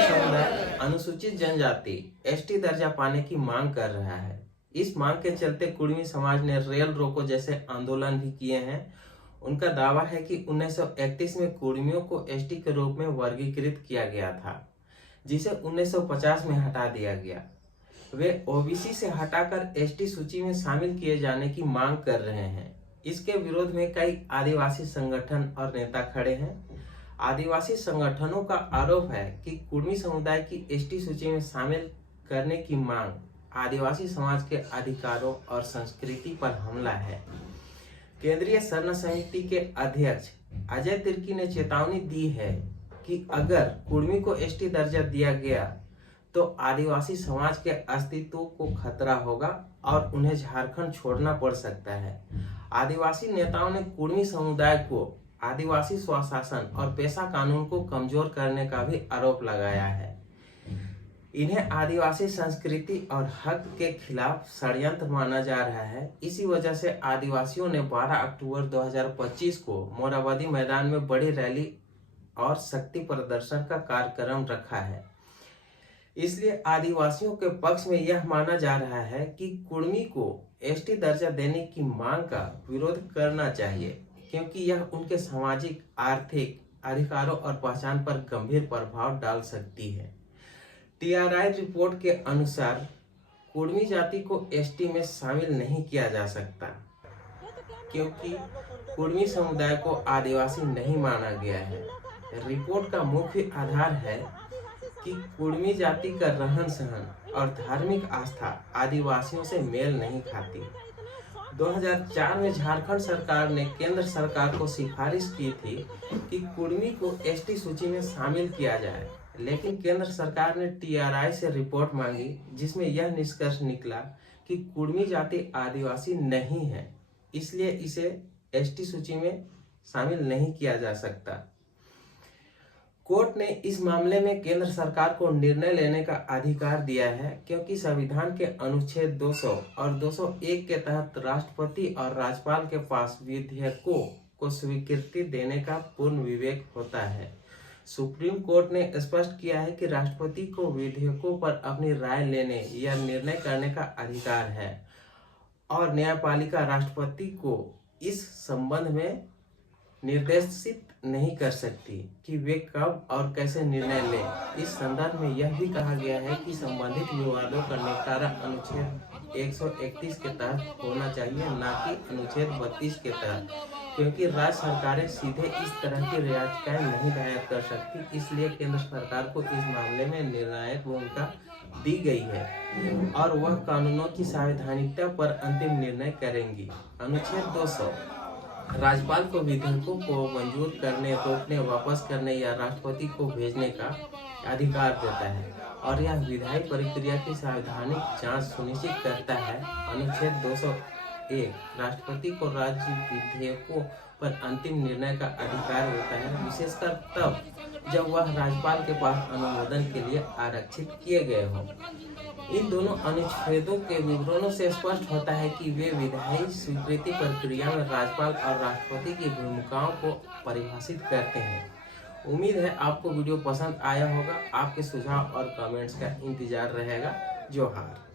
समुदाय अनुसूचित जनजाति एसटी दर्जा पाने की मांग कर रहा है। इस मांग के चलते कुर्मी समाज ने रेल रोको जैसे आंदोलन भी किए हैं। उनका दावा है कि 1931 में कुर्मियों को एसटी के रूप में वर्गीकृत किया गया था, जिसे 1950 में हटा दिया गया। वे ओबीसी से हटाकर एसटी सूची में शामिल किए जाने की मांग कर रहे हैं। इसके विरोध में कई आदिवासी संगठन और नेता खड़े हैं। आदिवासी संगठनों का आरोप है कि कुर्मी समुदाय की एसटी सूची में शामिल करने की मांग आदिवासी समाज के अधिकारों और संस्कृति पर हमला है। केंद्रीय शरण समिति के अध्यक्ष अजय तिर्की ने चेतावनी दी है कि अगर कुर्मी को एसटी दर्जा दिया गया तो आदिवासी समाज के अस्तित्व को खतरा होगा और उन्हें झारखंड छोड़ना पड़ सकता है। आदिवासी नेताओं ने कुर्मी समुदाय को आदिवासी स्वशासन और पेशा कानून को कमजोर करने का भी आरोप लगाया है। इन्हें आदिवासी संस्कृति और हक के खिलाफ षड्यंत्र माना जा रहा है। इसी वजह से आदिवासियों ने 12 अक्टूबर 2025 को मोरहाबादी मैदान में बड़ी रैली और शक्ति प्रदर्शन का कार्यक्रम रखा है। इसलिए आदिवासियों के पक्ष में यह माना जा रहा है कि कुर्मी को एसटी दर्जा देने की मांग का विरोध करना चाहिए, क्योंकि यह उनके सामाजिक आर्थिक अधिकारों और पहचान पर गंभीर प्रभाव डाल सकती है। टीआरआई रिपोर्ट के अनुसार कुर्मी जाति को एसटी में शामिल नहीं किया जा सकता, क्योंकि कुर्मी समुदाय को आदिवासी नहीं माना गया है। रिपोर्ट का मुख्य आधार है कि कुर्मी जाति का रहन सहन और धार्मिक आस्था आदिवासियों से मेल नहीं खाती। 2004 में झारखंड सरकार ने केंद्र सरकार को सिफारिश की थी कि कुर्मी को एसटी सूची में शामिल किया जाए, लेकिन केंद्र सरकार ने टीआरआई से रिपोर्ट मांगी, जिसमें यह निष्कर्ष निकला कि कुर्मी जाति आदिवासी नहीं है, इसलिए इसे एसटी सूची में शामिल नहीं किया जा सकता। कोर्ट ने इस मामले में केंद्र सरकार को निर्णय लेने का अधिकार दिया है, क्योंकि संविधान के अनुच्छेद 200 और 201 के तहत राष्ट्रपति और राज्यपाल के पास विधेयकों को स्वीकृति देने का पूर्ण विवेक होता है। सुप्रीम कोर्ट ने स्पष्ट किया है कि राष्ट्रपति को विधेयकों पर अपनी राय लेने या निर्णय करने का अधिकार है और न्यायपालिका राष्ट्रपति को इस संबंध में निर्देशित नहीं कर सकती कि वे कब और कैसे निर्णय लें। इस संदर्भ में यह भी कहा गया है कि संबंधित विवादों का निपटारा अनुच्छेद 131 के तहत होना चाहिए, न कि अनुच्छेद 32 के तहत, क्योंकि राज्य सरकारें सीधे इस तरह की याचिकाएं नहीं दायर कर सकती। इसलिए केंद्र सरकार को इस मामले में निर्णायक भूमिका दी गई है और वह कानूनों की संवैधानिकता पर अंतिम निर्णय करेंगी। अनुच्छेद 200 राज्यपाल को विधेयकों को मंजूर करने, रोकने, वापस करने या राष्ट्रपति को भेजने का अधिकार देता है और यह विधायी प्रक्रिया की संवैधानिक जांच सुनिश्चित करता है। अनुच्छेद 201 राष्ट्रपति को राज्य विधेयकों पर अंतिम निर्णय का अधिकार होता है, विशेषकर तब जब वह राज्यपाल के पास अनुमोदन के लिए आरक्षित किए गए हों। इन दोनों अनुच्छेदों के विवरणों से स्पष्ट होता है कि वे विधायी स्वीकृति प्रक्रिया में राज्यपाल और राष्ट्रपति की भूमिकाओं को परिभाषित करते हैं। उम्मीद है आपको वीडियो पसंद आया होगा। आपके सुझाव और कमेंट्स का इंतजार रहेगा। जोहार।